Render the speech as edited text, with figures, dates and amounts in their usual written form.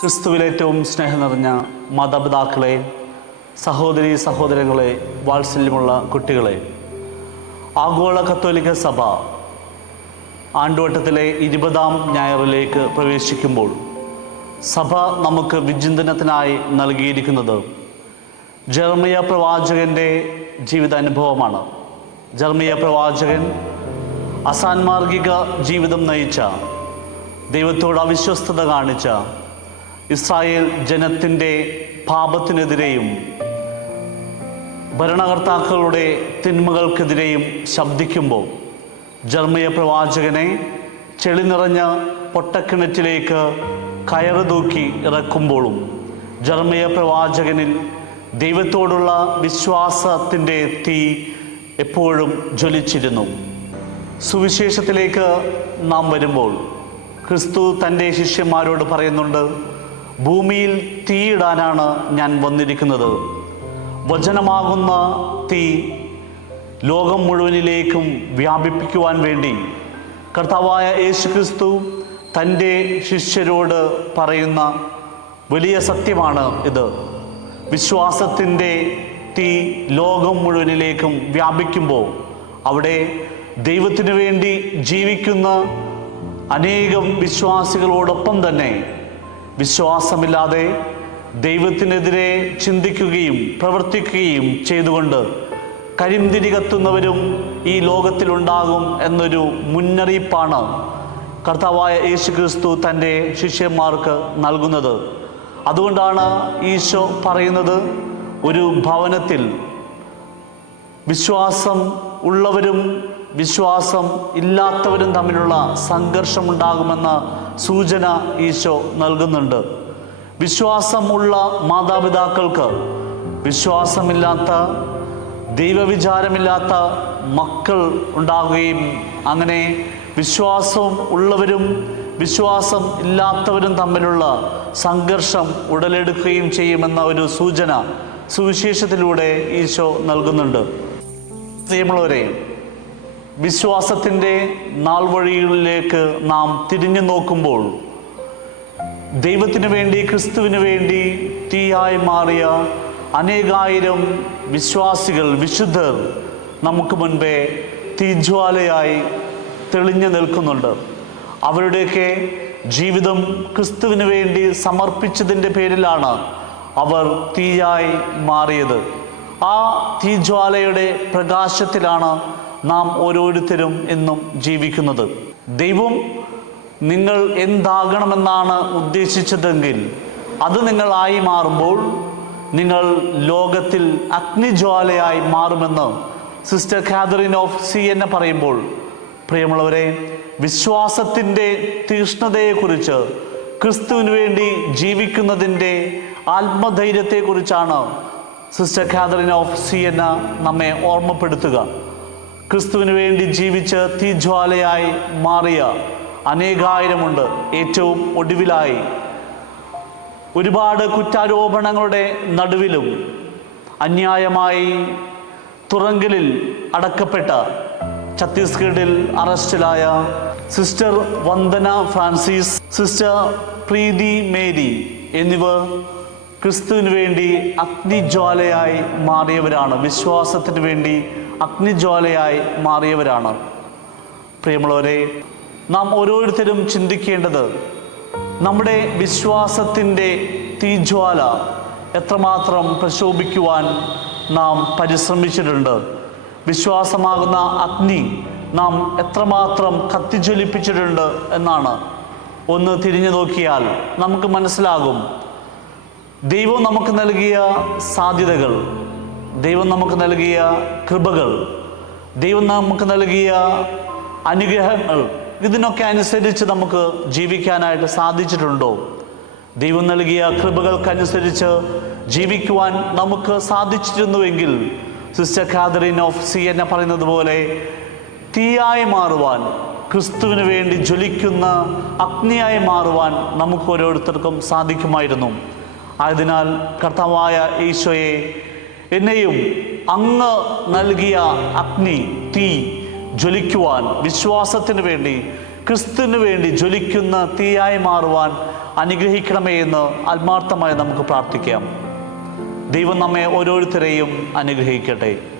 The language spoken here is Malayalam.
ക്രിസ്തുവിലേറ്റവും സ്നേഹം നിറഞ്ഞ മാതാപിതാക്കളെ, സഹോദരീ സഹോദരങ്ങളെ, വാത്സല്യമുള്ള കുട്ടികളെ, ആഗോള കത്തോലിക്ക സഭ ആണ്ടുവട്ടത്തിലെ 20-ാം ഞായറിലേക്ക് പ്രവേശിക്കുമ്പോൾ സഭ നമുക്ക് വിചിന്തനത്തിനായി നൽകിയിരിക്കുന്നത് ജെറമിയ പ്രവാചകൻ്റെ ജീവിതാനുഭവമാണ്. ജെറമിയ പ്രവാചകൻ അസാൻമാർഗിക ജീവിതം നയിച്ച, ദൈവത്തോട് അവിശ്വസ്തത കാണിച്ച ഇസ്രായേൽ ജനത്തിൻ്റെ പാപത്തിനെതിരെയും ഭരണകർത്താക്കളുടെ തിന്മകൾക്കെതിരെയും ശബ്ദിക്കുമ്പോൾ ജെറമിയ പ്രവാചകനെ ചെളി നിറഞ്ഞ പൊട്ടക്കിണറ്റിലേക്ക് കയറ് തൂക്കി ഇറക്കുമ്പോഴും ജെറമിയ പ്രവാചകനിൽ ദൈവത്തോടുള്ള വിശ്വാസത്തിൻ്റെ തീ എപ്പോഴും ജ്വലിച്ചിരുന്നു. സുവിശേഷത്തിലേക്ക് നാം വരുമ്പോൾ ക്രിസ്തു തൻ്റെ ശിഷ്യന്മാരോട് പറയുന്നുണ്ട്, ഭൂമിയിൽ തീയിടാനാണ് ഞാൻ വന്നിരിക്കുന്നത്. വചനമാകുന്ന തീ ലോകം മുഴുവനിലേക്കും വ്യാപിപ്പിക്കുവാൻ വേണ്ടി കർത്താവായ യേശു ക്രിസ്തു തൻ്റെ ശിഷ്യരോട് പറയുന്ന വലിയ സത്യമാണ് ഇത്. വിശ്വാസത്തിൻ്റെ തീ ലോകം മുഴുവനിലേക്കും വ്യാപിക്കുമ്പോൾ അവിടെ ദൈവത്തിനു വേണ്ടി ജീവിക്കുന്ന അനേകം വിശ്വാസികളോടൊപ്പം തന്നെ വിശ്വാസമില്ലാതെ ദൈവത്തിനെതിരെ ചിന്തിക്കുകയും പ്രവർത്തിക്കുകയും ചെയ്തുകൊണ്ട് കരിന്തിരി കത്തുന്നവരും ഈ ലോകത്തിലുണ്ടാകും എന്നൊരു മുന്നറിയിപ്പാണ് കർത്താവായ യേശു ക്രിസ്തു തൻ്റെ ശിഷ്യന്മാർക്ക് നൽകുന്നത്. അതുകൊണ്ടാണ് ഈശോ പറയുന്നത്, ഒരു ഭവനത്തിൽ വിശ്വാസം ഉള്ളവരും വിശ്വാസം ഇല്ലാത്തവരും തമ്മിലുള്ള സംഘർഷമുണ്ടാകുമെന്ന സൂചന ഈശോ നൽകുന്നുണ്ട്. വിശ്വാസം ഉള്ള മാതാപിതാക്കൾക്ക് വിശ്വാസമില്ലാത്ത, ദൈവവിചാരമില്ലാത്ത മക്കൾ ഉണ്ടാകുകയും അങ്ങനെ വിശ്വാസം ഉള്ളവരും വിശ്വാസം ഇല്ലാത്തവരും തമ്മിലുള്ള സംഘർഷം ഉടലെടുക്കുകയും ചെയ്യുമെന്ന ഒരു സൂചന സുവിശേഷത്തിലൂടെ ഈശോ നൽകുന്നുണ്ട്. പ്രിയമുള്ളവരെ, വിശ്വാസത്തിൻ്റെ നാൾവഴികളിലേക്ക് നാം തിരിഞ്ഞു നോക്കുമ്പോൾ ദൈവത്തിനു വേണ്ടി, ക്രിസ്തുവിന് വേണ്ടി തീയായി മാറിയ അനേകായിരം വിശ്വാസികൾ, വിശുദ്ധർ നമുക്ക് മുൻപേ തീജ്വാലയായി തെളിഞ്ഞു നിൽക്കുന്നുണ്ട്. അവരുടെയൊക്കെ ജീവിതം ക്രിസ്തുവിന് വേണ്ടി സമർപ്പിച്ചതിൻ്റെ പേരിലാണ് അവർ തീയായി മാറിയത്. ആ തീജ്വാലയുടെ പ്രകാശത്തിലാണ് നാം ഓരോരുത്തരും എന്നും ജീവിക്കുന്നത്. ദൈവം നിങ്ങൾ എന്താകണമെന്നാണ് ഉദ്ദേശിച്ചതെങ്കിൽ അത് നിങ്ങളായി മാറുമ്പോൾ നിങ്ങൾ ലോകത്തിൽ അഗ്നിജ്വാലയായി മാറുമെന്ന് സിസ്റ്റർ കാതറിൻ ഓഫ് സിയന്ന പറയുമ്പോൾ, പ്രിയമുള്ളവരെ, വിശ്വാസത്തിൻ്റെ തീഷ്ണതയെക്കുറിച്ച്, ക്രിസ്തുവിന് വേണ്ടി ജീവിക്കുന്നതിൻ്റെ ആത്മധൈര്യത്തെക്കുറിച്ചാണ് സിസ്റ്റർ കാതറിൻ ഓഫ് സിയന്ന നമ്മെ ഓർമ്മപ്പെടുത്തുക. ക്രിസ്തുവിന് വേണ്ടി ജീവിച്ച് തീജ്വാലയായി മാറിയ അനേകായിരമുണ്ട്. ഏറ്റവും ഒടുവിലായി ഒരുപാട് കുറ്റാരോപണങ്ങളുടെ നടുവിലും അന്യായമായി തുറങ്കലിൽ അടക്കപ്പെട്ട, ഛത്തീസ്ഗഡിൽ അറസ്റ്റിലായ സിസ്റ്റർ വന്ദന ഫ്രാൻസിസ്, സിസ്റ്റർ പ്രീതി മേരി എന്നിവർ ക്രിസ്തുവിന് വേണ്ടി അഗ്നിജ്വാലയായി മാറിയവരാണ്. വിശ്വാസത്തിന് വേണ്ടി അഗ്നിജ്വാലയായി മാറിയവരാണ്. പ്രിയമുള്ളവരെ, നാം ഓരോരുത്തരും ചിന്തിക്കേണ്ടത്, നമ്മുടെ വിശ്വാസത്തിൻ്റെ തീജ്വാല എത്രമാത്രം പ്രശോഭിക്കുവാൻ നാം പരിശ്രമിച്ചിട്ടുണ്ട്. വിശ്വാസമാകുന്ന അഗ്നി നാം എത്രമാത്രം കത്തിജ്വലിപ്പിച്ചിട്ടുണ്ട് എന്നാണ്. ഒന്ന് തിരിഞ്ഞു നോക്കിയാൽ നമുക്ക് മനസ്സിലാകും. ദൈവം നമുക്ക് നൽകിയ സാധ്യതകൾ, ദൈവം നമുക്ക് നൽകിയ കൃപകൾ, ദൈവം നമുക്ക് നൽകിയ അനുഗ്രഹങ്ങൾ, ഇതിനൊക്കെ അനുസരിച്ച് നമുക്ക് ജീവിക്കാനായിട്ട് സാധിച്ചിട്ടുണ്ടോ? ദൈവം നൽകിയ കൃപകൾക്കനുസരിച്ച് ജീവിക്കുവാൻ നമുക്ക് സാധിച്ചിരുന്നുവെങ്കിൽ സിസ്റ്റർ കാതറിൻ ഓഫ് സിയന്ന പറയുന്നത് പോലെ തീയായി മാറുവാൻ, ക്രിസ്തുവിന് വേണ്ടി ജ്വലിക്കുന്ന അഗ്നിയായി മാറുവാൻ നമുക്ക് ഓരോരുത്തർക്കും സാധിക്കുമായിരുന്നു. ആയതിനാൽ കർത്താവായ ഈശോയെ, എന്നെയും അങ്ങ് നൽകിയ അഗ്നി, തീ ജ്വലിക്കുവാൻ, വിശ്വാസത്തിന് വേണ്ടി, ക്രിസ്തുവിന് വേണ്ടി ജ്വലിക്കുന്ന തീയായി മാറുവാൻ അനുഗ്രഹിക്കണമേ എന്ന് ആത്മാർത്ഥമായി നമുക്ക് പ്രാർത്ഥിക്കാം. ദൈവം നമ്മെ ഓരോരുത്തരെയും അനുഗ്രഹിക്കട്ടെ.